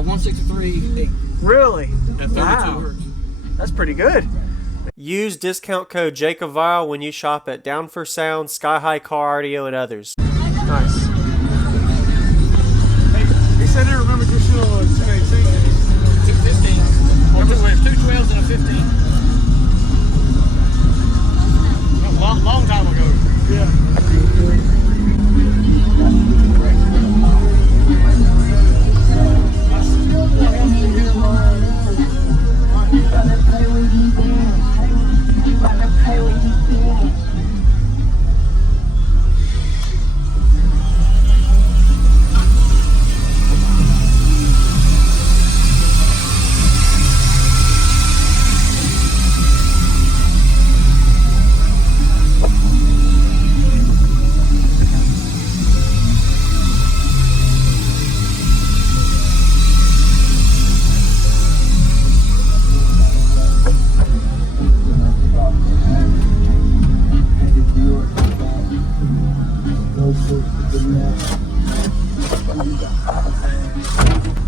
163.8. Really? At 32 hertz. That's pretty good. Use discount code JacobViral when you shop at Down for Sound, SkyHigh Car Audio, and others. Nice. Hey, he said he remembered your shit on 218. 215. Or 212s and a 15. Long time ago. Yeah.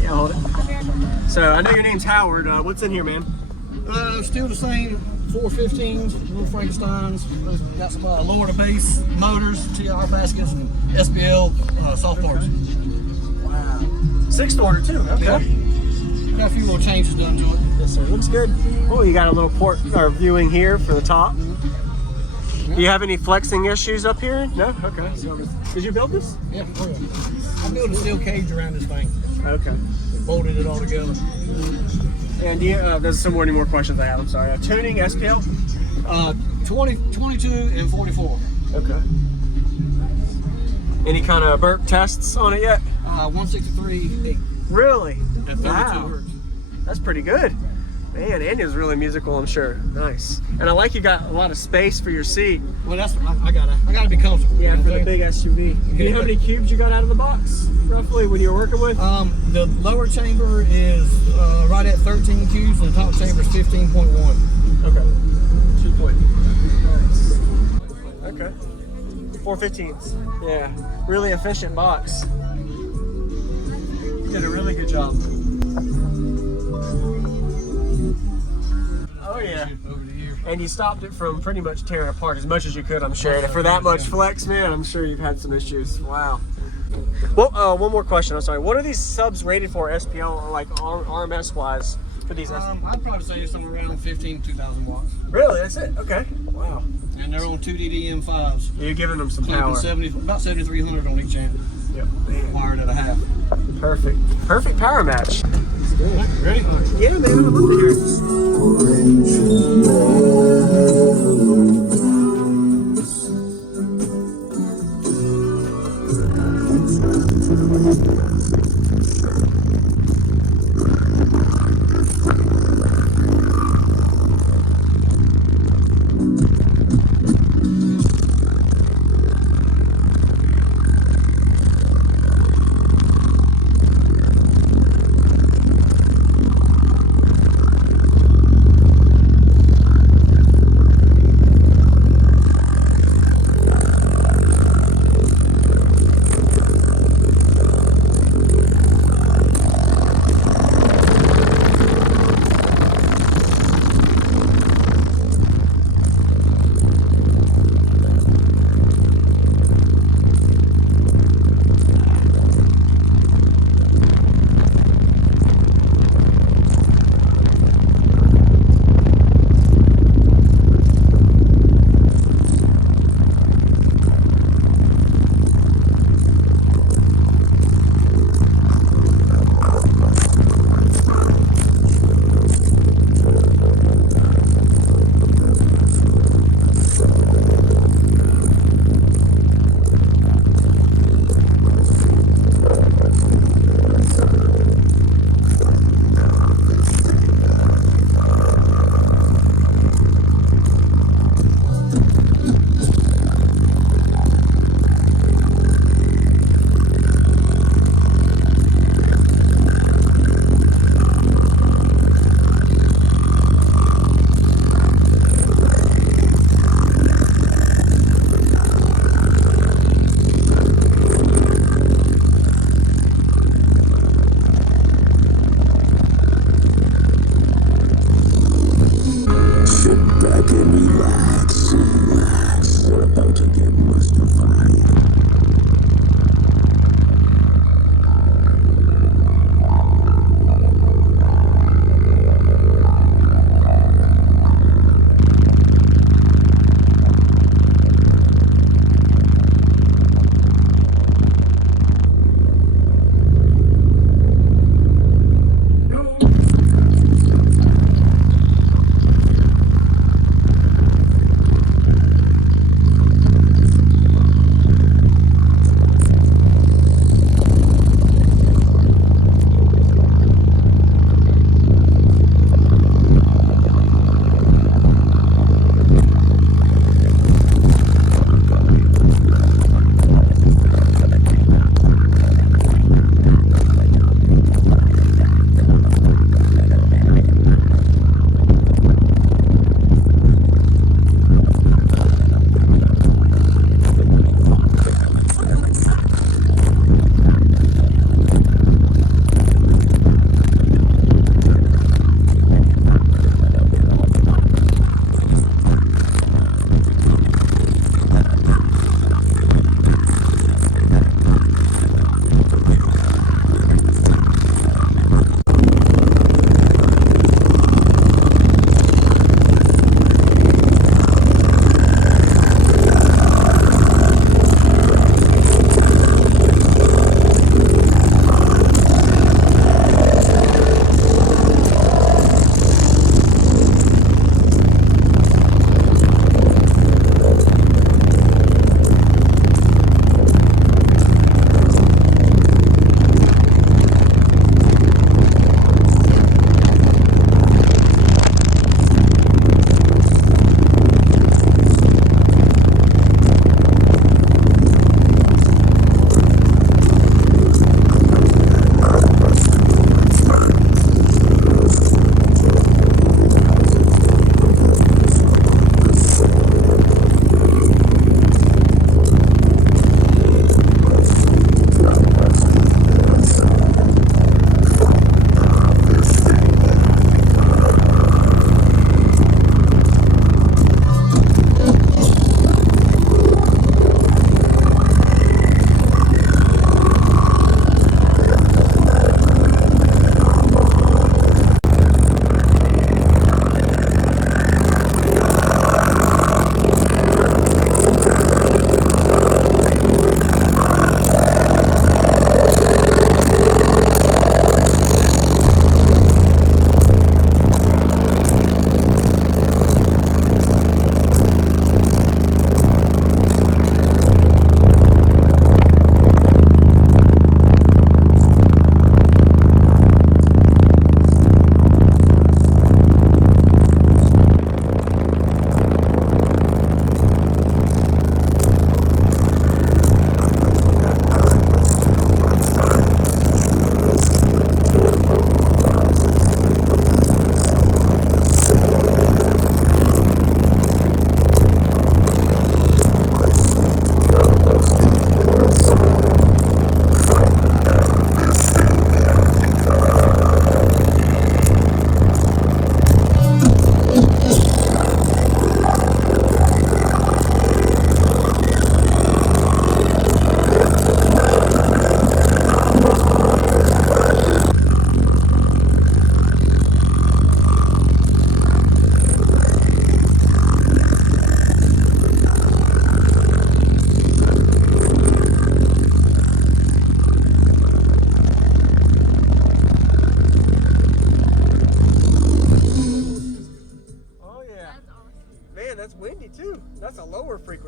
Yeah, hold it. So I know your name's Howard. What's in here, man? Still the same 415s, little Frakensteins. Got some lower to base motors, TR baskets, and SPL soft parts. Wow. 6th order too. Okay. Yeah. Got a few little changes done to it. Yes, sir. Looks good. Oh, you got a little port or viewing here for the top. Do you have any flexing issues up here? No? Okay. Did you build this? Yeah, oh yeah. I built a steel cage around this thing. Okay. Bolted it all together. And do you, there's some more questions I have. I'm sorry. Tuning, SPL? 20, 22, and 44. Okay. Any kind of burp tests on it yet? 163.8. Really? At 32 hertz. That's pretty good. Man, Andy's really musical, I'm sure. Nice. And I like you got a lot of space for your seat. Well, that's I gotta be comfortable. Yeah, for the big SUV. Do you know how many cubes you got out of the box, roughly, when you were working with? The lower chamber is right at 13 cubes, and the top chamber is 15.1. Okay. 2 point. Nice. Okay. 415s. Yeah. Really efficient box. You did a really good job. Oh yeah. Over the years. And you stopped it from pretty much tearing apart as much as you could, I'm sure. And for that much flex, man, I'm sure you've had some issues. Wow. Well, one more question. I'm sorry. What are these subs rated for, SPL, or like RMS wise, for these? I'd probably say somewhere around 15 to 2,000 watts. Really? That's it? Okay. Wow. And they're on 2DDM5s. You're giving them some Clamping power. about 7,300 on each amp. Yep. Man. Wired at a half. Perfect. Perfect power match. Ready? Yeah, man. I'd love to hear it.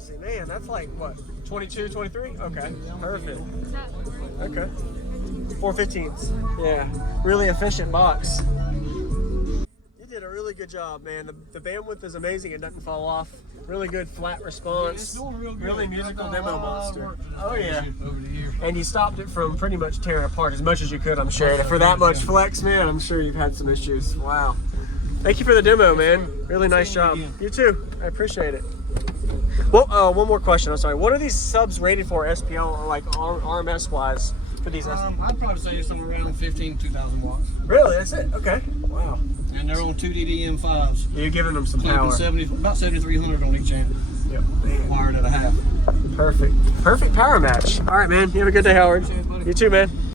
Let's see, man, that's like what, 22, 23? Okay, perfect. Okay. 415s. Yeah, really efficient box. You did a really good job, man. The bandwidth is amazing. It doesn't fall off. Really good flat response. It's doing real good. Really musical demo monster. Work Oh yeah. over the years. And you stopped it from pretty much tearing apart as much as you could, I'm sure. And for that much flex, man, I'm sure you've had some issues. Wow. Thank you for the demo, man. Really nice job. You too. I appreciate it. Well, one more question. I'm sorry. What are these subs rated for, SPL, like RMS wise, for these? I'd probably say somewhere around 15 to 2,000 watts. Really? That's it? Okay. Wow. And they're on 2DDM5s. You're giving them some power. About 7,300 on each amp. Yep. Man. Wired at a half. Perfect. Perfect power match. All right, man. You have a good day, Howard. You too, man.